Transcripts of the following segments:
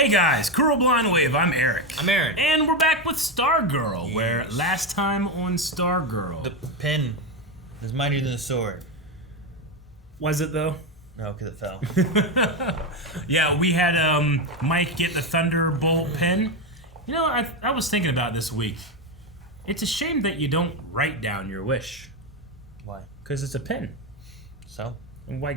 Hey guys, Kuro Blind Wave, I'm Eric. I'm Aaron. And we're back with Stargirl, where last time on Stargirl... The pen is mightier than the sword. Was it though? No, because it fell. Yeah, we had Mike get the Thunderbolt pen. You know, I was thinking about this week. It's a shame that you don't write down your wish. Why? Because it's a pen. So?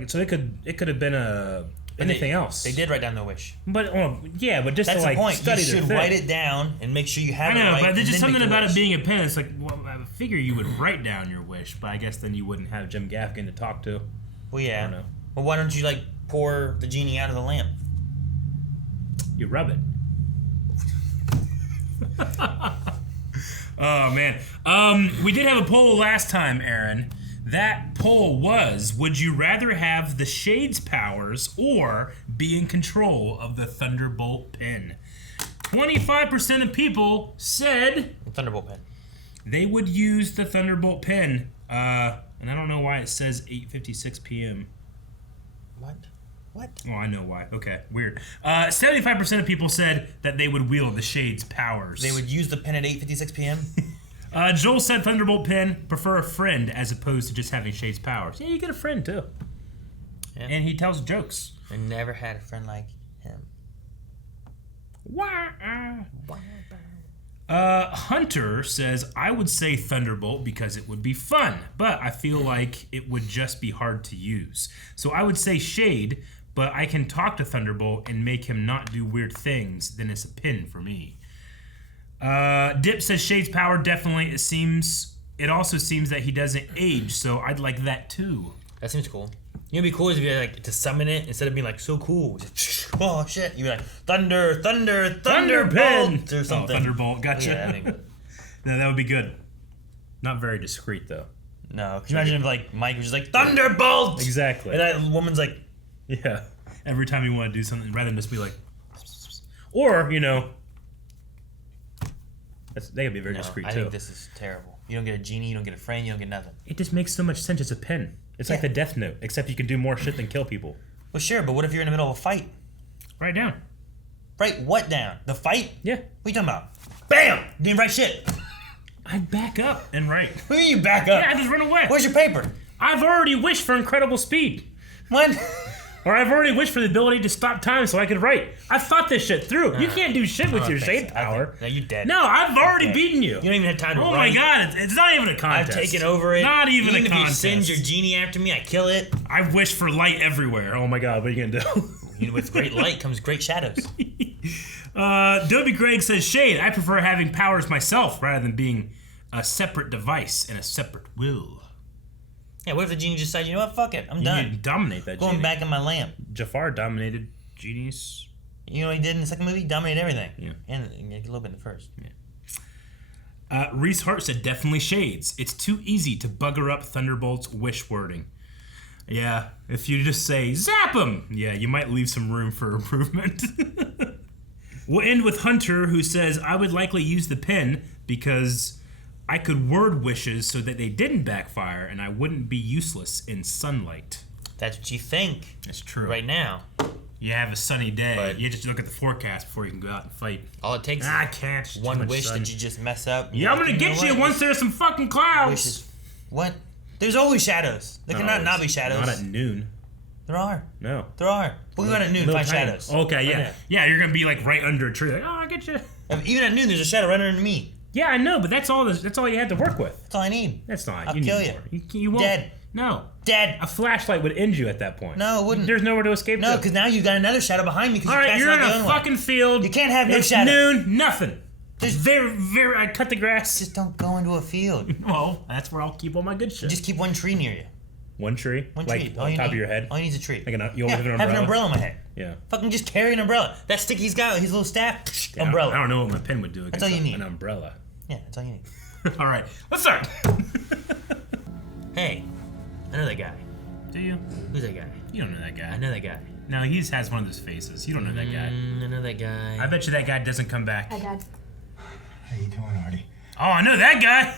So it could have been anything else. They did write down their wish. But yeah, but just that's to like the point. study You should write it down and make sure you have it right. I know, but there's just something about it it being a pen. It's like, well, I figure you would write down your wish, but I guess then you wouldn't have Jim Gaffigan to talk to. Well, yeah. I don't know. Well, why don't you like pour the genie out of the lamp? You rub it. Oh man. We did have a poll last time, Aaron. That poll was, would you rather have the Shade's powers or be in control of the Thunderbolt pen? 25% of people said The Thunderbolt pen. they would use the Thunderbolt pen. And I don't know why it says 8:56 p.m. What? Oh, I know why. Okay, weird. 75% of people said that they would wield the Shade's powers. They would use the pen at 8:56 p.m.? Joel said Thunderbolt pen, prefer a friend as opposed to just having Shade's powers. Yeah, you get a friend too. Yeah. And he tells jokes. I never had a friend like him. Hunter says, I would say Thunderbolt because it would be fun, but I feel like it would just be hard to use. So I would say Shade, but I can talk to Thunderbolt and make him not do weird things, then it's a pin for me. Dip says Shade's power definitely. It also seems that he doesn't age, so I'd like that too. That seems cool. You know what'd be cool is if you had like to summon it instead of being like so cool. Just, oh shit! You'd be like Thunderbolt or something. Oh, Thunderbolt, gotcha. Yeah, that'd be good. No, that would be good. Not very discreet though. No, can you imagine if like Mike was just like Thunderbolt? Exactly. And that woman's like, yeah. Every time you want to do something, rather than just be like, or you know, they could be very discreet too. I think this is terrible. You don't get a genie, you don't get a friend, you don't get nothing. It just makes so much sense as a pen. It's like the Death Note, except you can do more shit than kill people. Well, sure, but what if you're in the middle of a fight? Write down. Write what down? The fight? Yeah. What are you talking about? Bam! You didn't write shit. I'd back up and write. What do you mean you back up? Yeah, I just run away. Where's your paper? I've already wished for incredible speed. What? Or I've already wished for the ability to stop time so I could write. I thought this shit through. You can't do shit with your Shade power. No, you're dead. No, I've already beaten you. You don't even have time to Oh write. my god, it's not even a contest. I've taken over it. Not even a if contest. you send your genie after me, I kill it. I wish for light everywhere. Oh my god, what are you gonna do? You know, with great light comes great shadows. Dobie Greg says, Shade, I prefer having powers myself rather than being a separate device and a separate will. Yeah, what if the genie just decides, you know what, fuck it, I'm You done. need to dominate that genie. Going back in my lamp. Jafar dominated genies. You know what he did in the second movie? He dominated everything. Yeah. And a little bit in the first. Yeah. Reese Hart said, definitely Shades. It's too easy to bugger up Thunderbolt's wish wording. Yeah, if you just say, zap him! Yeah, you might leave some room for improvement. We'll end with Hunter, who says, I would likely use the pen because I could word wishes so that they didn't backfire and I wouldn't be useless in sunlight. That's what you think. That's true. Right now. You have a sunny day. But you just look at the forecast before you can go out and fight. All it takes I can't. is one wish that you just mess up. Yeah, I'm gonna get you once there's some fucking clouds. Wishes. What? There's always shadows. There cannot not be shadows. Not at noon. There are. No. There are. We'll go out at noon and find shadows. Okay, yeah. Right Yeah, you're gonna be like right under a tree. Like, oh, I get you. Even at noon, there's a shadow right under me. Yeah, I know, but that's all you had to work with. That's all I need. That's not. I'll you kill need you. More. You won't. Dead. No. Dead. A flashlight would end you at that point. No, it wouldn't. There's nowhere to escape No, to. because now you got another shadow behind me. All right, you're in a fucking field. You can't have no it's shadow. Noon, nothing. There's very. I cut the grass. Just don't go into a field. Well, that's where I'll keep all my good shit. Just keep one tree near you. One tree? One like tree. on top of your head? All you need is a tree. Like you'll have an umbrella? Have an umbrella on my head. Yeah. Fucking just carry an umbrella. That stick he's got, his little staff, Yeah, umbrella. I don't know what my pen would do against That's all you need. an umbrella. Yeah, that's all you need. All right, let's start. Hey, I know that guy. Do you? Who's that guy? You don't know that guy. I know that guy. No, he has one of those faces. You don't know that guy. I know that guy. I bet you that guy doesn't come back. Hi, Dad. How you doing, Artie? Oh, I know that guy.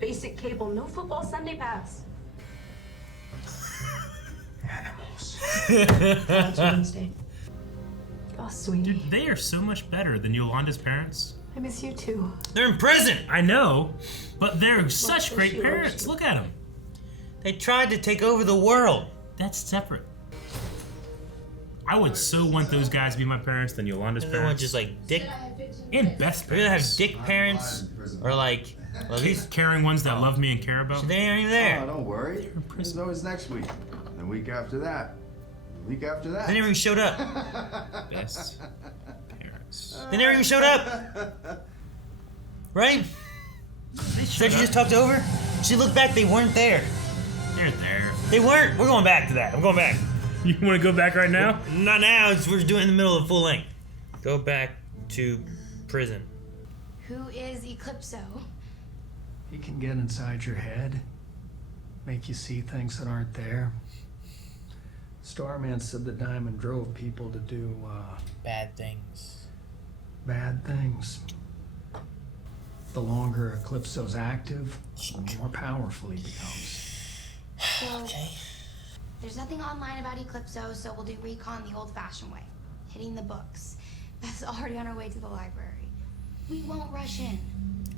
Basic cable, no football Sunday pass. Animals. That's Wednesday. Oh, sweetie. Dude, they are so much better than Yolanda's parents. I miss you too. They're in prison. I know, but they're such so great she loves parents. you. Look at them. They tried to take over the world. That's separate. I would so want those guys to be my parents than Yolanda's They want parents. just like dick. And Beth's We're gonna have parents. dick parents, or like, well, these Caring ones that love me and care about. they ain't even Oh, there. don't worry. There's always next week. The week after that. The week after that. They never even showed up. Best parents. They never even showed up. Right? They Said showed you up. just talked over. She looked back. They weren't there. They're there. They weren't. We're going back to that. I'm going back. You want to go back right now? Not now. We're doing it in the middle of full length. Go back to prison. Who is Eclipso? He can get inside your head, make you see things that aren't there. Starman said the diamond drove people to do Bad things. bad things. The longer Eclipso's active, the more powerful he becomes. So, Okay. there's nothing online about Eclipso, so we'll do recon the old-fashioned way, hitting the books. Beth's already on her way to the library. We won't rush in.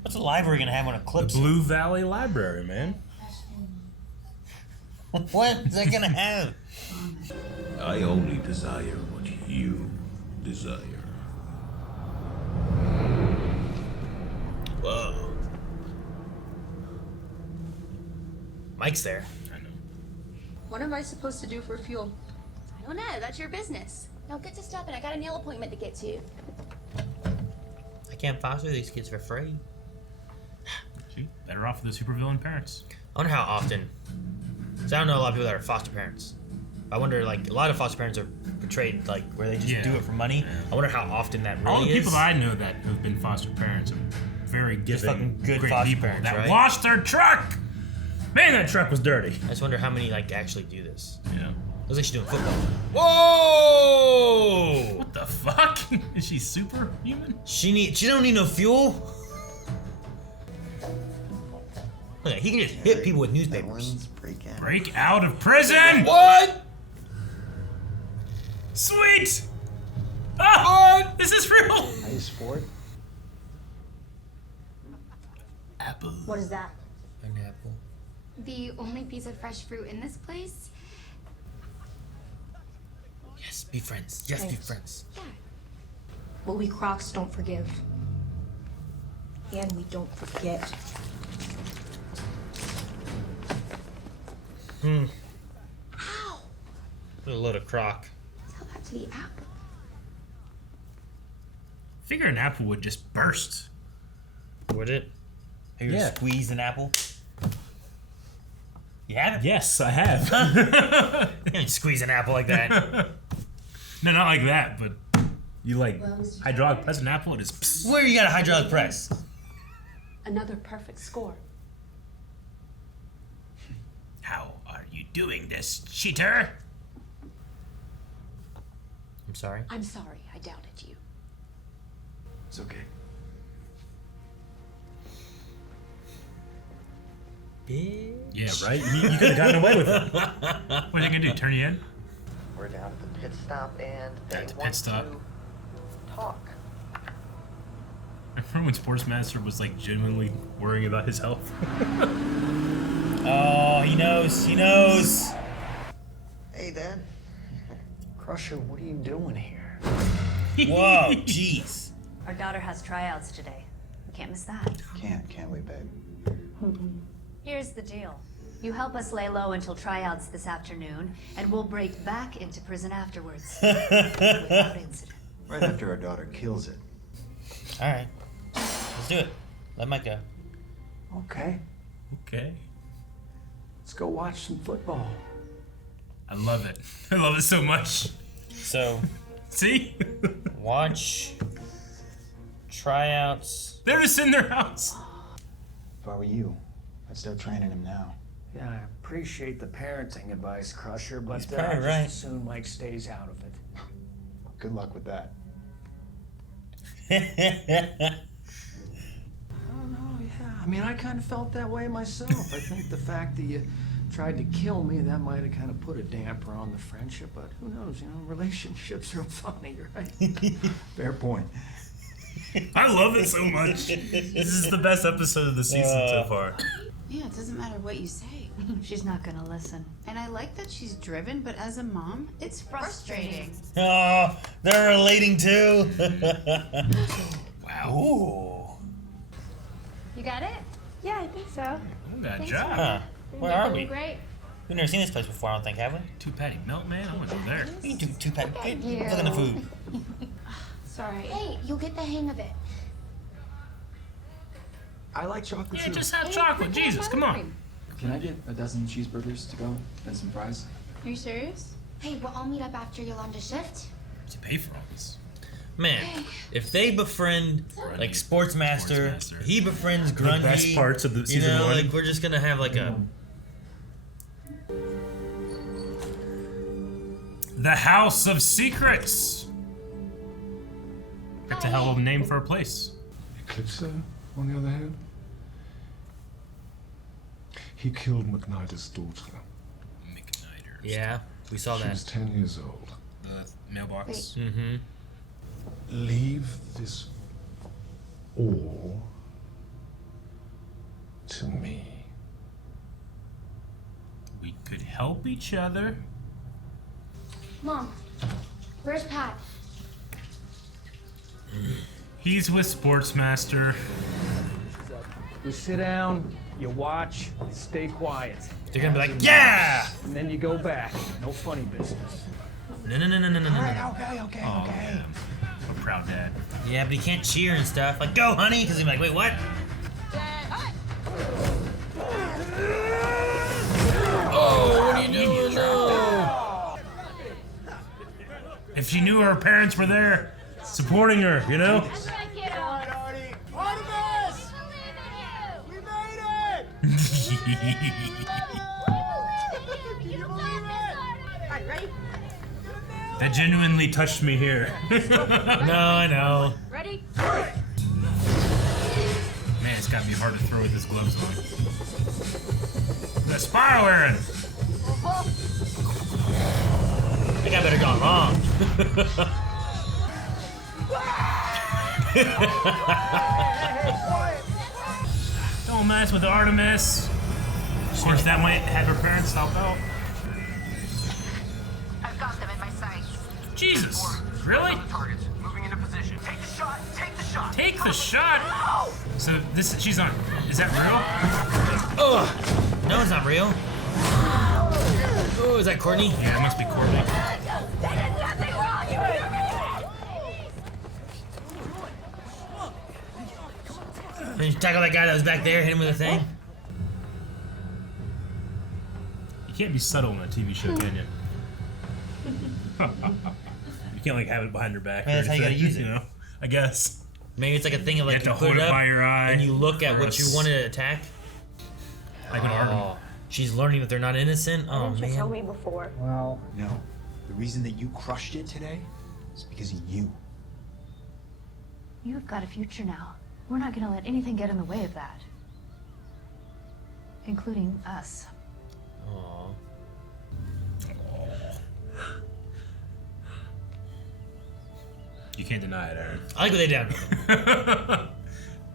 What's the library gonna have on Eclipse? Blue Valley Library, man. What is that gonna have? I only desire what you desire. Whoa. Mike's there. I know. What am I supposed to do for fuel? I don't know, that's your business. Now get to stuff, and I got a nail appointment to get to. I can't foster these kids for free. See, better off with the supervillain parents. I wonder how often. So I don't know a lot of people that are foster parents. I wonder, like, a lot of foster parents are portrayed like where they just Yeah. do it for money. I wonder how often that really All the is. people that I know that have been foster parents are very giving, fucking good great foster people parents, that right? washed their truck. Man, that truck was dirty. I just wonder how many like actually do this. Yeah. Looks like she's doing football. Whoa! What the fuck? Is she superhuman? She don't need no fuel. Look, he can just hit people with newspapers. Villains break in. Break out of prison! What? Sweet! Ah, this is real! Nice sport. Apple. What is that? An apple. The only piece of fresh fruit in this place? Yes, be friends. Yes, be Thanks. friends. Yeah. Well, we Crocs don't forgive. And we don't forget. Ow! What a load of crock. Tell that to the apple. Figure an apple would just burst. Would it? Have you Yeah. ever squeezed an apple? You haven't? Yes, I have. You don't squeeze an apple like that. No, not like that, but you like hydraulic press an apple, it just psst. Where you got a hydraulic press? Another perfect score. How are you doing this, cheater? I'm sorry. I'm sorry, I doubted you. It's okay. Bitch. Yeah, right? You could have gotten away with it. What are they gonna do, turn you in? We're down at the pit stop and they At the pit want stop. to talk. I remember when Sportsmaster was like genuinely worrying about his health. Oh, he knows. He knows. Hey, Dad. Crusher, what are you doing here? Whoa, jeez. Our daughter has tryouts today. We can't miss that. Can't we, babe? Here's the deal. You help us lay low until tryouts this afternoon, and we'll break back into prison afterwards. Without incident. Right after our daughter kills it. All right. Let's do it. Let Mike go. Okay, Okay. let's go watch some football. I love it. I love it so much. So, See? watch tryouts. They're just in their house. If I were you, I'd start training him now. Yeah, I appreciate the parenting advice, Crusher, but He's probably just right. assume Mike stays out of it. Good luck with that. I don't know, yeah. I mean, I kind of felt that way myself. I think the fact that you tried to kill me, that might have kind of put a damper on the friendship, but who knows, you know, relationships are funny, right? Fair point. I love it so much. This is the best episode of the season so far. Yeah, it doesn't matter what you say. She's not gonna listen. And I like that she's driven, but as a mom, it's frustrating. Oh, they're relating too. Wow. Ooh. You got it? Yeah, I think so. Good job. Huh. Where are we? Great. We've never seen this place before, I don't think, have we? Two patty melt, man. I want to go there. We can do two pack. Thank Look you. at the food. Sorry. Hey, you'll get the hang of it. I like chocolate Yeah, too. just have chocolate. Jesus, come on. Can I get a dozen cheeseburgers to go and some fries? Are you serious? Hey, we'll all meet up after Yolanda's shift. To pay for all this. Man, if they befriend like Sportsmaster, he befriends Grundy. The best parts of the season you know, one. like we're just gonna have like a. The House of Secrets. That's a hell of a name for a place. Eclipso, on the other hand, he killed McNider's daughter. Yeah, we saw She that. was 10 years old. The mailbox. Mm-hmm. Leave this all to me. We could help each other. Mom, where's Pat? He's with Sportsmaster. You sit down, you watch, you stay quiet. They're gonna be like, yeah! And then you go back. No funny business. No. Okay. Oh, man. I'm a proud dad. Yeah, but he can't cheer and stuff. Like, go, honey, because he's like, wait, what? Oh, what are you doing? If she knew her parents were there, supporting her, you know? Artemis! We made it! Can you believe it? Alright, ready? That genuinely touched me here. No, I know. Ready? Man, it's gotta be hard to throw with his gloves on. The spiral Aaron! I think I better gone wrong. Don't mess with Artemis. Of course, that might have her parents help out. I've got them in my sight. Jesus, really? Targets moving into position. Take the shot. Take the shot. Take the shot. So this, she's on. Is that real? Ugh. No, it's not real. Oh, is that Courtney? Yeah, it must be Courtney. Did you tackle that guy that was back there, hit him with a thing? You can't be subtle in a TV show, can you? You can't like have it behind your back. Man, that's how you gotta use it. You know, I guess. Maybe it's like a thing of like You you, have to put hold it it up by your eye and you look at or what you else- want to attack. Like an Artemis. Oh, she's learning that they're not innocent. Oh Didn't you tell man. me before? Well, no. The reason that you crushed it today is because of you. You've got a future now. We're not gonna let anything get in the way of that. Including us. Aw. You can't deny it, Aaron. I like what they did.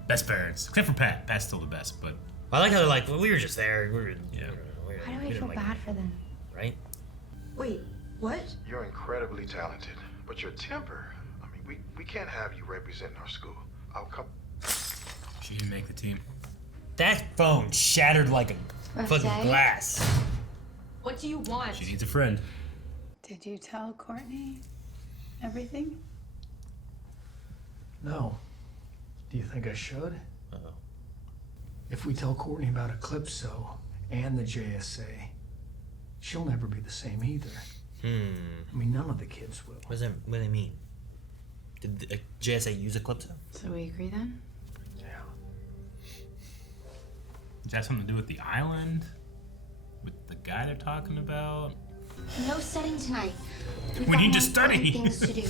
Best parents, except for Pat. Pat's still the best, but I like how they're like, well, we were just there. We were, yeah. we Why do I didn't feel like bad it, for them? right? Wait, what? You're incredibly talented, but your temper, I mean, we can't have you representing our school. I'll come. She didn't make the team. That phone shattered like a Rough fucking day? glass. What do you want? She needs a friend. Did you tell Courtney everything? No. Do you think I should? Uh-oh. If we tell Courtney about Eclipso and the JSA, she'll never be the same either. I mean, none of the kids will. What do they mean? Did the JSA use Eclipso? So we agree then? Yeah. Does that have something to do with the island? With the guy they're talking about? No studying tonight. We've We got need more to study. important things to do.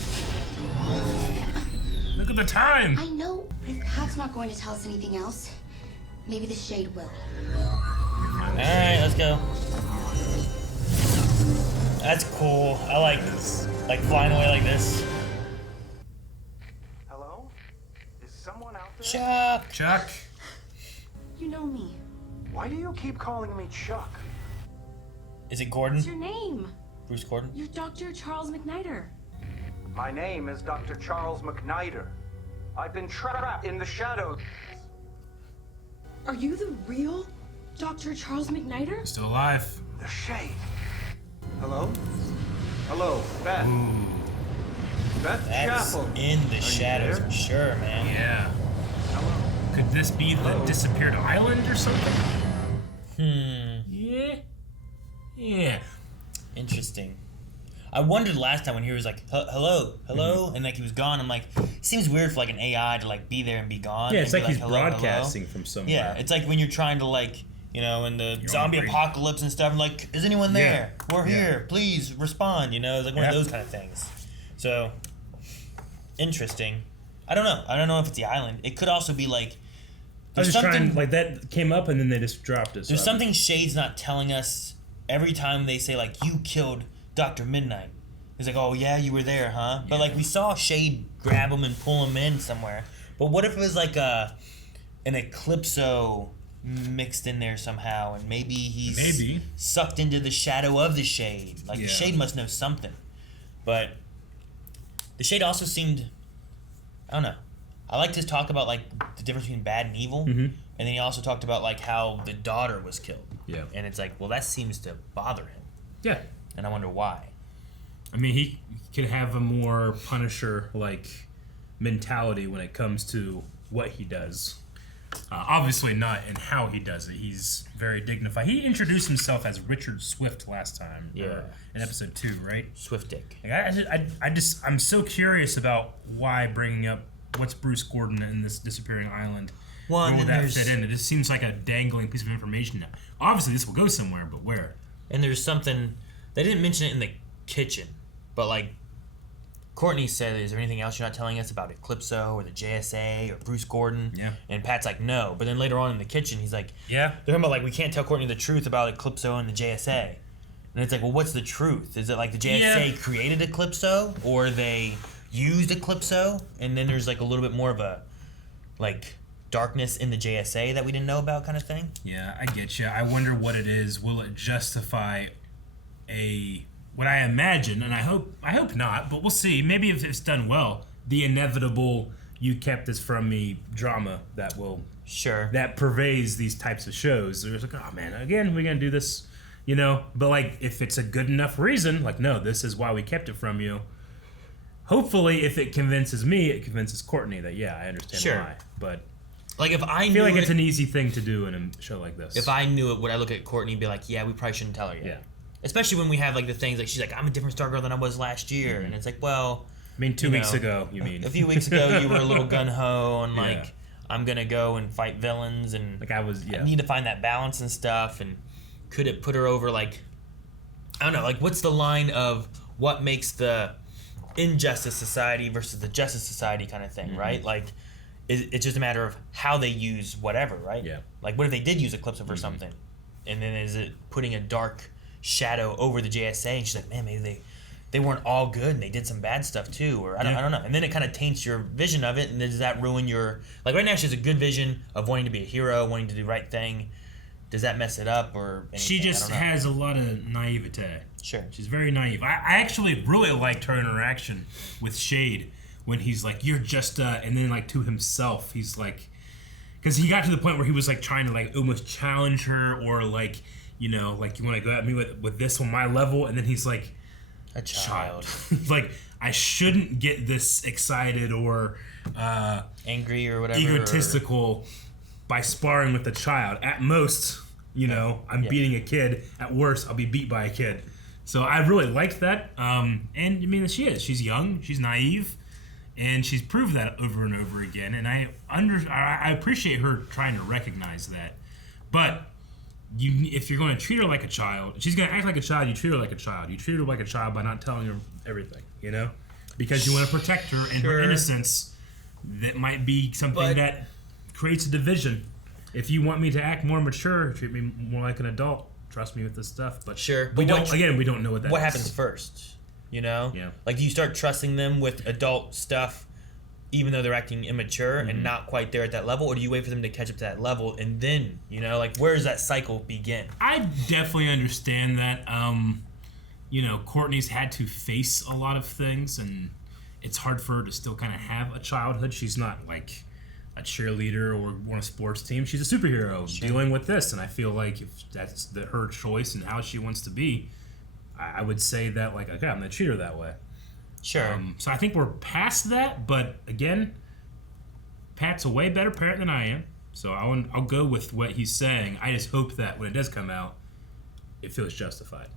Look at the time. I know, but if Pat's not going to tell us anything else, maybe the Shade will. All right, let's go. That's cool. I like flying away like this. Hello? Is someone out there? Chuck. Chuck. You know me. Why do you keep calling me Chuck? Is it Gordon? What's your name? Bruce Gordon? You're Dr. Charles McNider. My name is Dr. Charles McNider. I've been trapped in the shadows. Are you the real Dr. Charles McNider? Still alive. The Shade. Hello? Hello, Beth. Beth That's Chapel. in the Are you shadows there? for sure, man. Yeah. Could this be the disappeared island or something? Yeah. Yeah. Interesting. I wondered last time when he was like, hello, and like he was gone. I'm like, it seems weird for like an AI to like be there and be gone. Yeah, it's and like be he's hello, broadcasting hello. from somewhere. Yeah, it's like when you're trying to like, you know, in the zombie hungry. apocalypse and stuff, like, is anyone there? We're here. Please respond. You know, it's like one of those kind of things. So, interesting. I don't know. I don't know if it's the island. It could also be like, I was there's just something, trying, like that came up and then they just dropped it. there's so something Shade's not telling us every time they say like, you killed Dr. Midnight. He's like, oh yeah, you were there, huh? But like we saw Shade grab him and pull him in somewhere. But what if it was like an Eclipso mixed in there somehow, and maybe he's sucked into the shadow of the Shade. Like the Shade must know something. But the Shade also seemed, I don't know. I liked his talk about like the difference between bad and evil, and then he also talked about like how the daughter was killed. Yeah. And it's like, well, that seems to bother him. Yeah. And I wonder why. I mean, he could have a more Punisher-like mentality when it comes to what he does. Obviously not in how he does it. He's very dignified. He introduced himself as Richard Swift last time. Yeah. In episode 2, right? Swift Dick. Like, I'm so curious about why bringing up what's Bruce Gordon in this disappearing island. Well, where and will then that fit in? It just seems like a dangling piece of information now. Obviously, this will go somewhere, but where? And there's something, they didn't mention it in the kitchen, but like Courtney said, is there anything else you're not telling us about Eclipso or the JSA or Bruce Gordon? Yeah. And Pat's like, no. But then later on in the kitchen, he's like, yeah. They're talking about like, we can't tell Courtney the truth about Eclipso and the JSA. And it's like, well, what's the truth? Is it like the JSA created Eclipso, or they used Eclipso, and then there's like a little bit more of a like darkness in the JSA that we didn't know about kind of thing? Yeah, I get you. I wonder what it is. Will it justify what I imagine, and I hope not, but we'll see. Maybe if it's done well, the inevitable "you kept this from me" drama that pervades these types of shows. There's like, oh man, again, we're gonna do this, you know. But like, if it's a good enough reason, like, no, this is why we kept it from you. Hopefully, if it convinces me, it convinces Courtney that I understand why. But like, if I feel like it's an easy thing to do in a show like this. If I knew it, would I look at Courtney and be like, yeah, we probably shouldn't tell her yet? Yeah. Especially when we have like the things like she's like, I'm a different Stargirl than I was last year, and it's like, well, I mean, 2 weeks ago, you mean? A few weeks ago, you were a little gun ho and like, I'm gonna go and fight villains, and like I need to find that balance and stuff. And could it put her over? Like, I don't know. Like, what's the line of what makes the Injustice Society versus the Justice Society kind of thing, right? Like, it's just a matter of how they use whatever, right? Yeah. Like, what if they did use Eclipso for something, and then is it putting a dark shadow over the JSA? And she's like, man, maybe they weren't all good and they did some bad stuff too, or I don't know. And then it kind of taints your vision of it, and does that ruin your, like, right now she has a good vision of wanting to be a hero, wanting to do the right thing. Does that mess it up or anything? She just has a lot of naivete. Sure. She's very naive. I actually really liked her interaction with Shade when he's like, you're just and then like to himself he's like, because he got to the point where he was like trying to like almost challenge her, or like, you know, like, you want to go at me with this on my level, and then he's like, a child. Like, I shouldn't get this excited or angry or whatever, egotistical by sparring with a child. At most, you know, I'm beating a kid. At worst, I'll be beat by a kid. So I really liked that. And I mean, she's young, she's naive, and she's proved that over and over again. And I appreciate her trying to recognize that. But if you're going to treat her like a child, she's going to act like a child. You treat her like a child. You treat her like a child by not telling her everything, you know, because you want to protect her and her innocence. That might be something that creates a division. If you want me to act more mature, treat me more like an adult. trust me with this stuff. But sure, we don't know what that what is. happens first. You know, Yeah. like do you start trusting them with adult stuff, even though they're acting immature and not quite there at that level, or do you wait for them to catch up to that level and then, you know, like where does that cycle begin? I definitely understand that. You know, Courtney's had to face a lot of things, and it's hard for her to still kind of have a childhood. She's not like a cheerleader or on a sports team. She's a superhero dealing with this, and I feel like if that's her choice and how she wants to be, I would say that, like, okay, I'm going to treat her that way. Sure. So I think we're past that, but again, Pat's a way better parent than I am, so I'll go with what he's saying. I just hope that when it does come out, it feels justified.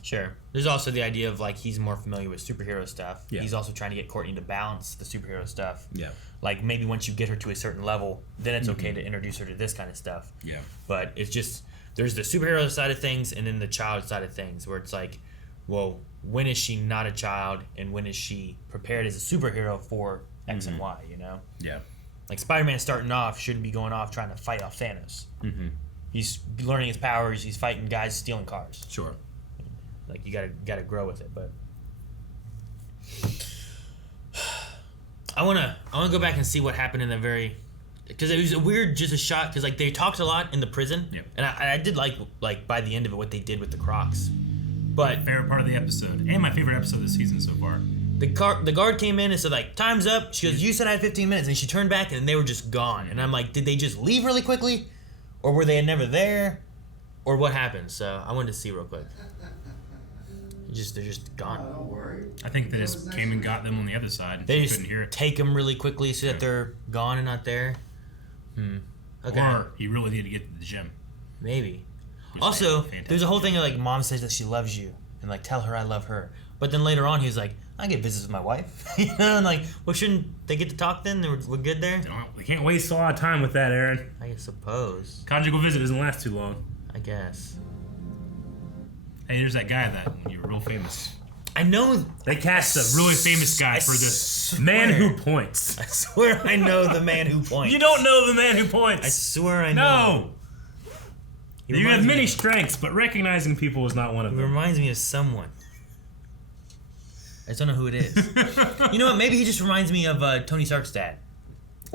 Sure. There's also the idea of, like, he's more familiar with superhero stuff. Yeah. He's also trying to get Courtney to balance the superhero stuff. Yeah. Like, maybe once you get her to a certain level, then it's okay to introduce her to this kind of stuff. Yeah. But it's just, there's the superhero side of things and then the child side of things where it's like, well, when is she not a child and when is she prepared as a superhero for X and Y, you know? Yeah. Like, Spider-Man starting off shouldn't be going off trying to fight off Thanos. He's learning his powers. He's fighting guys stealing cars. Sure. Like, you gotta grow with it, but I wanna go back and see what happened in the very, because it was a weird just a shot because like they talked a lot in the prison, and I did like by the end of it what they did with the Crocs, but favorite part of the episode and my favorite episode of the season so far. The guard came in and said like time's up. She goes, you said I had 15 minutes, and she turned back and they were just gone, and I'm like, did they just leave really quickly, or were they never there, or what happened? So I wanted to see real quick. They're just gone. Don't worry. I think they just came and got them on the other side. They You just couldn't hear it. take them really quickly so that they're gone and not there. Okay. Or he really needed to get to the gym. Maybe. Which Also, fantastic. there's a whole thing of like mom says that she loves you and like tell her I love her. But then later on he's like, I get visits with my wife. You know, and like, well, shouldn't they get to talk then? We're good there? We can't waste a lot of time with that, Aaron. I suppose. Conjugal visit doesn't last too long. I guess. Hey, there's that guy that when you were real famous. I know. They cast a really famous guy for this man who points. I swear I know the man who points. You don't know the man who points. I swear I know. No. You have many strengths, but recognizing people is not one of He them. reminds me of someone. I just don't know who it is. You know what? Maybe he just reminds me of Tony Stark's dad.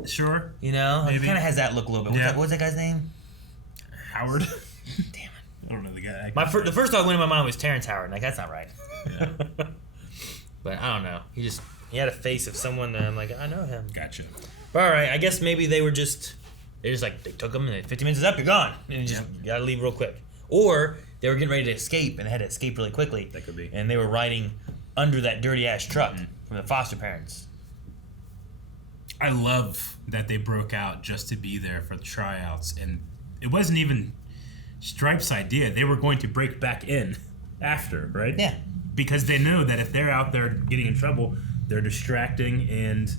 Sure. You know? He Maybe. kind of has that look a little bit. Yeah. What's that guy's name? Howard. Damn it. I don't know the guy. The first thought went in my mind was Terrence Howard. Like, that's not right. Yeah. But I don't know. He had a face of someone that I'm like, I know him. Gotcha. But all right, I guess maybe they just like, they took him and 15 minutes is up, you're gone. And you just you gotta leave real quick. Or they were getting ready to escape and they had to escape really quickly. That could be. And they were riding under that dirty ass truck from the foster parents. I love that they broke out just to be there for the tryouts, and it wasn't even Stripe's idea. They were going to break back in after, right? Yeah. Because they know that if they're out there getting in trouble, they're distracting and,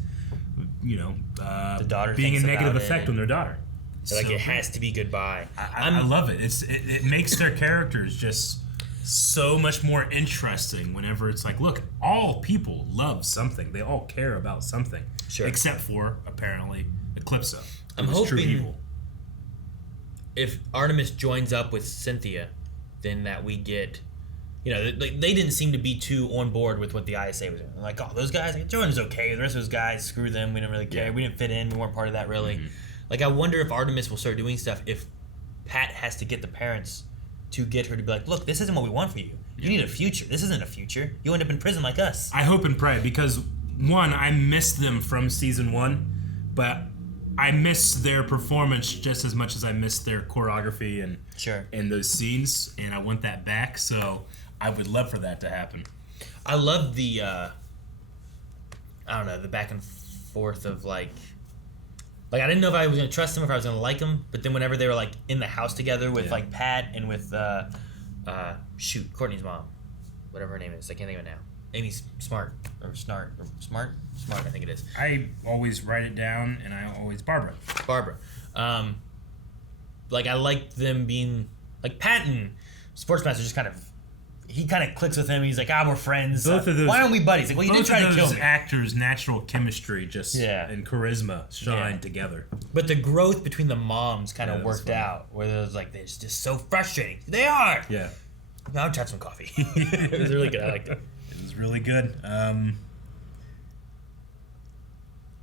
you know, The daughter being a thinks negative about effect it. on their daughter. So, like, it has to be goodbye. I love it. It makes their characters just so much more interesting whenever it's like, look, all people love something. They all care about something. Sure. Except for, apparently, Eclipso. I'm who's true hoping evil. if Artemis joins up with Cynthia, then that we get, you know, they didn't seem to be too on board with what the ISA was doing. Like, oh, those guys, like, Jordan's okay. The rest of those guys, screw them. We didn't really care. Yeah. We didn't fit in. We weren't part of that, really. Like, I wonder if Artemis will start doing stuff if Pat has to get the parents to get her to be like, look, this isn't what we want for you. You need a future. This isn't a future. You end up in prison like us. I hope and pray, because, one, I missed them from season 1, but I miss their performance just as much as I miss their choreography and those scenes, and I want that back, so I would love for that to happen. I love the, I don't know, the back and forth of, like, I didn't know if I was going to trust him, if I was going to like him, but then whenever they were, like, in the house together with, like, Pat and with, Courtney's mom, whatever her name is, I can't think of it now. Amy Smart, or Snart, or Smart, I think it is. I always write it down, and I always Barbara. Like, I liked them being, like, Pat and Sportsmaster just kind of, he kind of clicks with him. He's like, we're friends. Both of those. Why aren't we buddies? Like, well, you did try to kill me. Actors' natural chemistry and charisma shine together. But the growth between the moms kind of worked out, where it was like, it's just so frustrating. They are. Yeah. I'll try some coffee. It was really good. I liked it. It was really good.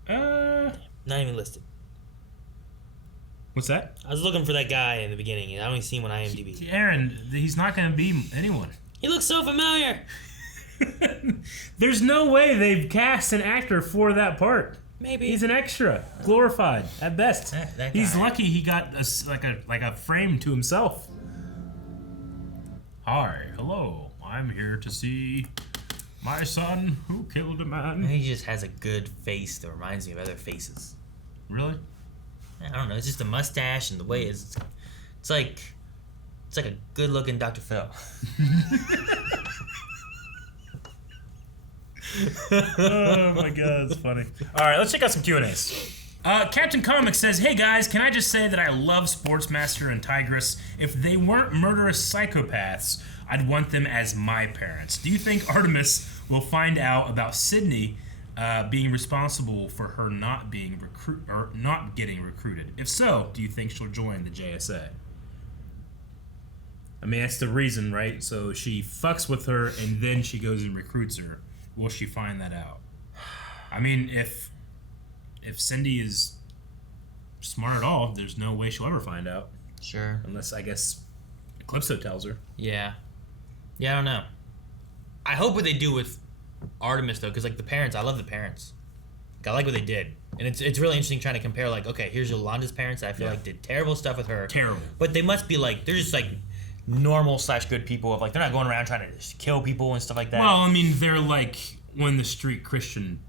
Not even listed. What's that? I was looking for that guy in the beginning, and I only seen him on IMDb. Aaron, he's not going to be anyone. He looks so familiar. There's no way they've cast an actor for that part. Maybe he's an extra, glorified at best. That he's guy. Lucky he got like a frame to himself. Hi, hello. I'm here to see my son who killed a man. He just has a good face that reminds me of other faces. Really? I don't know. It's just the mustache and the way it's like a good-looking Dr. Phil. Oh my god, it's funny. All right, let's check out some Q&As. Captain Comics says, "Hey guys, can I just say that I love Sportsmaster and Tigress? If they weren't murderous psychopaths, I'd want them as my parents. Do you think Artemis will find out about Sydney being responsible for her not getting recruited? If so, do you think she'll join the JSA?" I mean, that's the reason, right? So she fucks with her, and then she goes and recruits her. Will she find that out? I mean, if Cindy is smart at all, there's no way she'll ever find out. Sure. Unless, I guess, Calypso tells her. Yeah. Yeah, I don't know. I hope what they do with Artemis, though, because, like, the parents, I love the parents. Like, I like what they did. And it's really interesting trying to compare, like, okay, here's Yolanda's parents that I feel like did terrible stuff with her. Terrible. But they must be, like, they're just, like, normal/good people. Of like, they're not going around trying to just kill people and stuff like that. Well, I mean, they're like when the street Christian,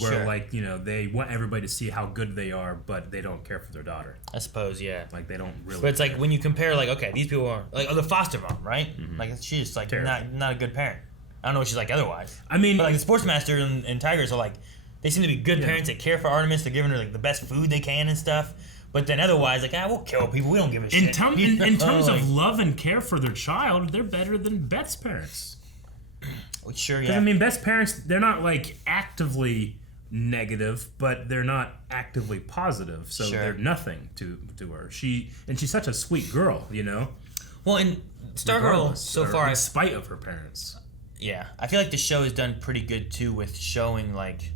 where Sure. like, you know, they want everybody to see how good they are, but they don't care for their daughter. I suppose, yeah. Like they don't really. But it's like when you compare, like, okay, these people are like the foster mom, right? Mm-hmm. Like she's just like not a good parent. I don't know what she's like otherwise. I mean, but like the Sportsmaster and Tigers are like, they seem to be good parents that care for Artemis. They're giving her like the best food they can and stuff. But then otherwise, like, we'll kill people. We don't give a shit. In terms of love and care for their child, they're better than Beth's parents. Well, sure, yeah. Because, I mean, Beth's parents, they're not, like, actively negative, but they're not actively positive. So they're nothing to her. She's such a sweet girl, you know? Well, in Stargirl, so far... In spite of her parents. Yeah. I feel like the show has done pretty good, too, with showing, like,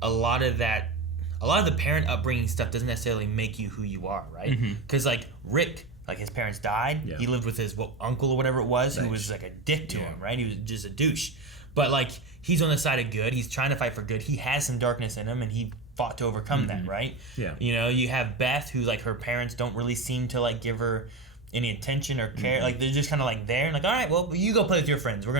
a lot of the parent upbringing stuff doesn't necessarily make you who you are, right? Because, like, Rick, like, his parents died. Yeah. He lived with his uncle or whatever it was, who was, like, a dick to him, right? He was just a douche. But, like, he's on the side of good. He's trying to fight for good. He has some darkness in him, and he fought to overcome that, right? Yeah. You know, you have Beth, who, like, her parents don't really seem to, like, give her any attention or care. Like, they're just kind of, like, there. And, like, all right, well, you go play with your friends. I'm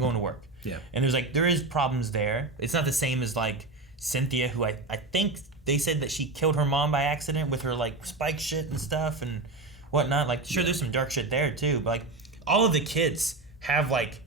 going to work. Yeah. And there is problems there. It's not the same as, like, Cynthia, who I think... They said that she killed her mom by accident with her, like, spike shit and stuff and whatnot. Like, sure, there's some dark shit there, too. But, like, all of the kids have, like,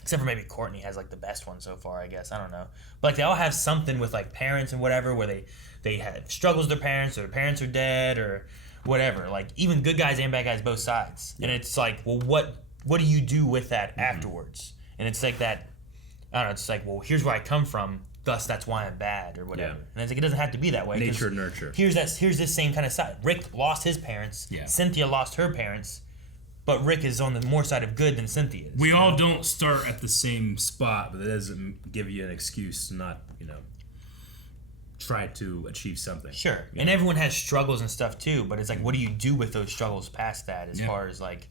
except for maybe Courtney has, like, the best one so far, I guess. I don't know. But, like, they all have something with, like, parents and whatever where they have struggles with their parents or their parents are dead or whatever. Like, even good guys and bad guys, both sides. Yeah. And it's like, well, what do you do with that afterwards? And it's like that, I don't know, it's like, well, here's where I come from. Thus, that's why I'm bad, or whatever. Yeah. And it's like, it doesn't have to be that way. Nature, nurture. Here's this same kind of side. Rick lost his parents. Yeah. Cynthia lost her parents. But Rick is on the more side of good than Cynthia is. We all don't start at the same spot, but that doesn't give you an excuse to not, try to achieve something. Sure. And everyone has struggles and stuff, too. But it's like, what do you do with those struggles past that as far as, like,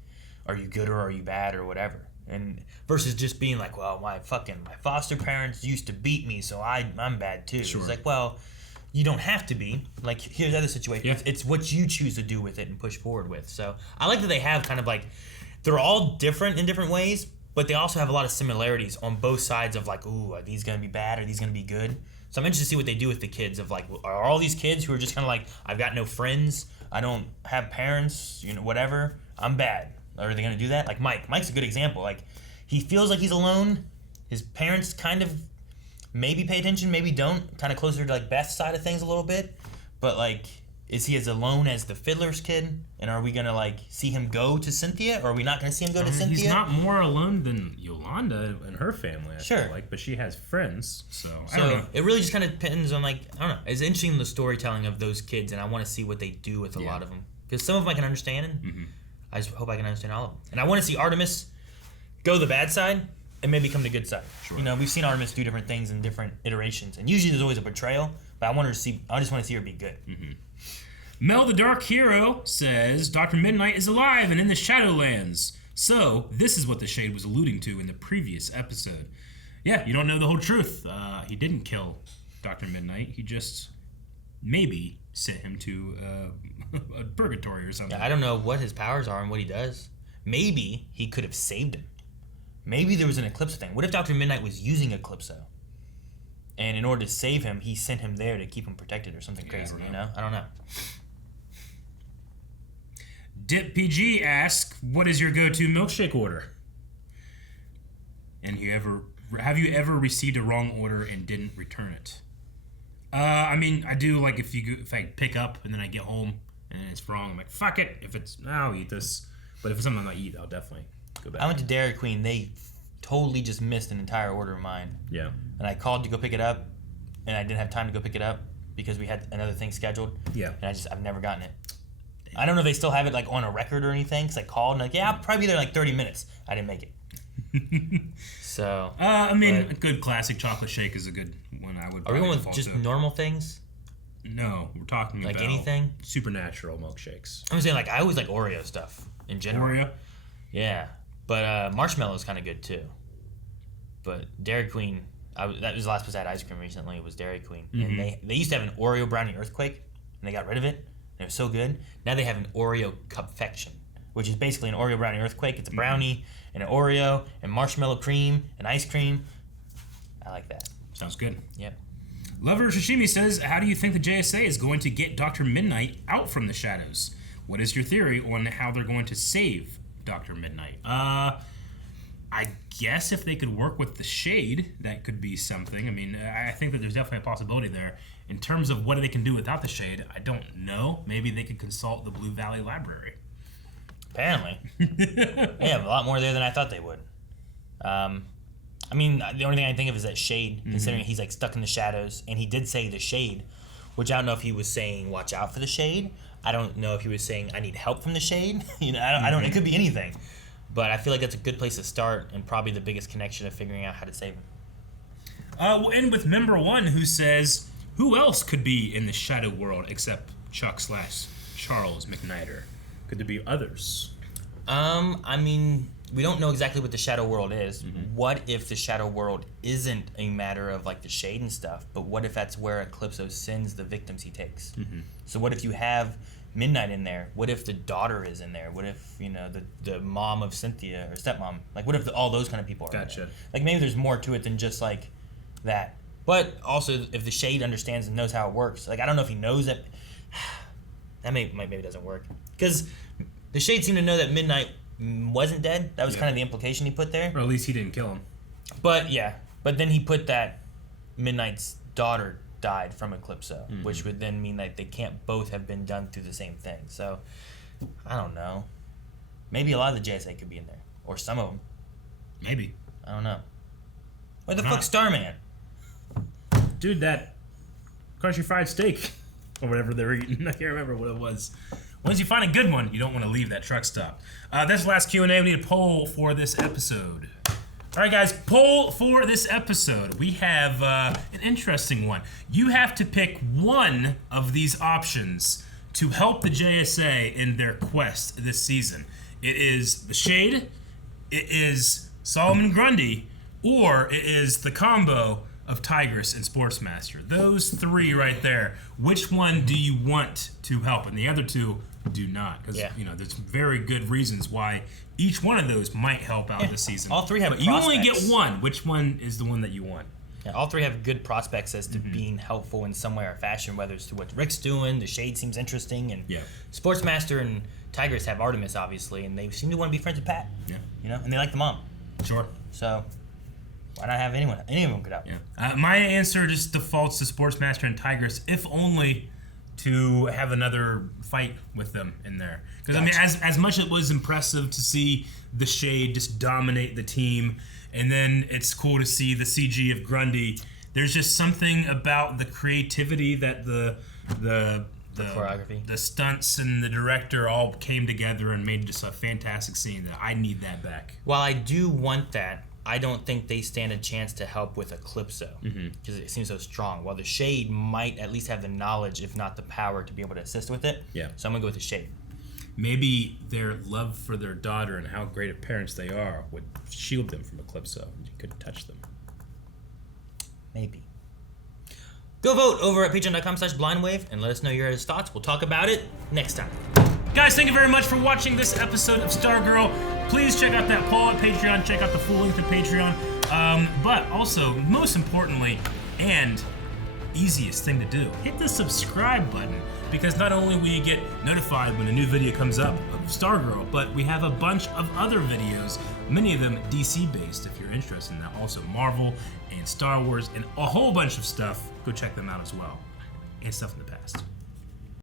are you good or are you bad or whatever? And versus just being like, well, my foster parents used to beat me, so I'm bad too. Sure. It's like, well, you don't have to be. Like, here's other situations. Yeah. It's what you choose to do with it and push forward with. So I like that they have kind of like, they're all different in different ways, but they also have a lot of similarities on both sides of like, ooh, are these going to be bad? Are these going to be good? So I'm interested to see what they do with the kids of like, are all these kids who are just kind of like, I've got no friends, I don't have parents, whatever, I'm bad. Are they going to do that? Like Mike. Mike's a good example. Like, he feels like he's alone. His parents kind of maybe pay attention, maybe don't. Kind of closer to, like, Beth's side of things a little bit. But, like, Is he as alone as the Fiddler's kid? And are we gonna like see him go to Cynthia, or are we not gonna see him go to Cynthia? He's not more alone than Yolanda and her family, I Sure. feel like, but she has friends, so I So don't know. it really just kind of depends on, like, I don't know. It's interesting, the storytelling of those kids, and I want to see what they do with a lot of them. Because some of them I can understand, and I just hope I can understand all of them. And I want to see Artemis go the bad side and maybe come to the good side. Sure. You know, we've seen Artemis do different things in different iterations, and usually there's always a betrayal. But I just want to see her be good. Mel the Dark Hero says Dr. Midnight is alive and in the Shadowlands. So, this is what the Shade was alluding to in the previous episode. Yeah, you don't know the whole truth. He didn't kill Dr. Midnight. He just maybe sent him to a purgatory or something. Yeah, I don't know what his powers are and what he does. Maybe he could have saved him. Maybe there was an Eclipso thing. What if Dr. Midnight was using Eclipso? And in order to save him, he sent him there to keep him protected or something crazy, you know? I don't know. Dip PG asks, what is your go-to milkshake order? And have you ever received a wrong order and didn't return it? I mean, I do, like, if I pick up and then I get home and it's wrong, I'm like, fuck it. If it's, I'll eat this. But if it's something I'm not eat, I'll definitely go back. I went to Dairy Queen. They totally just missed an entire order of mine. Yeah. And I called to go pick it up, and I didn't have time to go pick it up because we had another thing scheduled. Yeah. And I've never gotten it. I don't know if they still have it, like, on a record or anything, because I called and like, yeah, I'll probably be there in like 30 minutes. I didn't make it. So. I mean, a good classic chocolate shake is a good one. I would. Are we going with just normal things? No, we're talking like about anything supernatural milkshakes. I'm saying, like, I always like Oreo stuff in general. Oreo. Yeah, but marshmallow's kind of good too. But Dairy Queen, that was the last place I had ice cream recently. Was Dairy Queen, and they used to have an Oreo brownie earthquake, and they got rid of it. And it was so good. Now they have an Oreo cupfection, which is basically an Oreo brownie earthquake. It's a brownie and an Oreo and marshmallow cream and ice cream. I like that. Sounds good. Yep. Lover Shishimi says, how do you think the JSA is going to get Dr. Midnight out from the shadows? What is your theory on how they're going to save Dr. Midnight? I guess if they could work with the Shade, that could be something. I mean, I think that there's definitely a possibility there. In terms of what they can do without the Shade, I don't know. Maybe they could consult the Blue Valley Library. Apparently. They have a lot more there than I thought they would. I mean, the only thing I think of is that Shade, considering he's like stuck in the shadows, and he did say the Shade, which I don't know if he was saying watch out for the Shade. I don't know if he was saying I need help from the Shade. You know, I don't. It could be anything, but I feel like that's a good place to start, and probably the biggest connection of figuring out how to save him. We'll end with member one, who says, who else could be in the shadow world except Chuck/Charles McNider? Could there be others? I mean, we don't know exactly what the shadow world is. What if the shadow world isn't a matter of like the Shade and stuff, but what if that's where Eclipso sends the victims he takes? So what if you have Midnight in there? What if the daughter is in there? What if, you know, the mom of Cynthia or stepmom? Like, what if all those kind of people are in there? Like, maybe there's more to it than just like that. But also, if the Shade understands and knows how it works, like, I don't know if he knows that. That maybe doesn't work, because the Shade seemed to know that Midnight wasn't dead. That was kind of the implication he put there. Or at least he didn't kill him. But yeah, but then he put that Midnight's daughter died from Eclipso, which would then mean that they can't both have been done through the same thing. So I don't know. Maybe a lot of the JSA could be in there, or some of them. Maybe. I don't know. Where the fuck's Starman? Dude, that country fried steak or whatever they were eating. I can't remember what it was. Once you find a good one, you don't want to leave that truck stop. That's the last Q&A. We need a poll for this episode. All right, guys, poll for this episode. We have an interesting one. You have to pick one of these options to help the JSA in their quest this season. It is the Shade, it is Solomon Grundy, or it is the combo of Tigress and Sportsmaster. Those three right there. Which one do you want to help? And the other two do not. Because, you know, there's very good reasons why each one of those might help out this season. All three have But you only get one. Which one is the one that you want? Yeah, all three have good prospects as to being helpful in some way or fashion, whether it's to what Rick's doing, the Shade seems interesting, and Sportsmaster and Tigress have Artemis, obviously, and they seem to want to be friends with Pat. Yeah. You know, and they like the mom. Sure. So why not have anyone? Any of them could help. Yeah. My answer just defaults to Sportsmaster and Tigress, if only to have another fight with them in there. Because I mean, as much as it was impressive to see the Shade just dominate the team, and then it's cool to see the CG of Grundy. There's just something about the creativity that the choreography, the stunts, and the director all came together and made just a fantastic scene. That I need that back. While I do want that, I don't think they stand a chance to help with Eclipso because it seems so strong. While the Shade might at least have the knowledge, if not the power, to be able to assist with it. Yeah. So I'm gonna go with the Shade. Maybe their love for their daughter and how great of parents they are would shield them from Eclipso. You couldn't touch them. Maybe. Go vote over at patreon.com/blindwave and let us know your thoughts. We'll talk about it next time. Guys, thank you very much for watching this episode of Stargirl. Please check out that poll at Patreon. Check out the full link to Patreon. But also, most importantly, and easiest thing to do, hit the subscribe button. Because not only will you get notified when a new video comes up of Stargirl, but we have a bunch of other videos, many of them DC-based if you're interested in that. Also Marvel and Star Wars and a whole bunch of stuff. Go check them out as well. And stuff in the past.